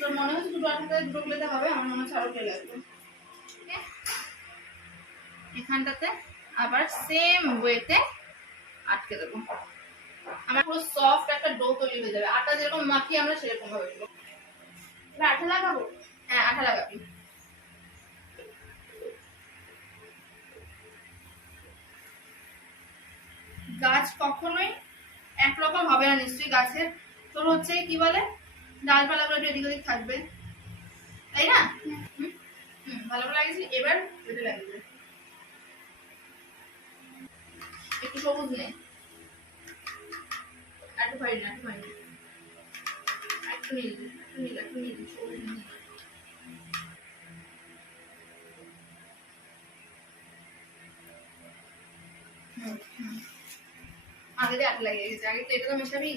তোর মনে হচ্ছে দুটো আঠাতে দুটো প্লেটে হবে, আমার মনে হচ্ছে আরো প্লেট লাগবে। এখানটাতে আবার সেম ওয়েতে আটকে দেবো। আমার পুরো সফট একটা ডো তৈরি হয়ে যাবে, আটা যেরকম মাখি আমরা সেরকম ভাবে। এবার আঠা লাগাবো। হ্যাঁ আঠা লাগাবি। গাছ কখনোই একরকম হবে না নিশ্চয়ই, গাছের তোর হচ্ছে কি বলে ডালপালাগুলো একটু এদিক ওদিক থাকবে, তাই না? ভালো করে লাগিয়েছি, এবার এটা লাগিয়ে একটু সবুজ নে, একটু ভাই না, একটু ভাই না, একটু নীল, একটু নীল, একটু নীল, সবুজ নীল। আগে দিয়ে আট লাগিয়ে গেছে, আগে তো এটা তো মেশাবি।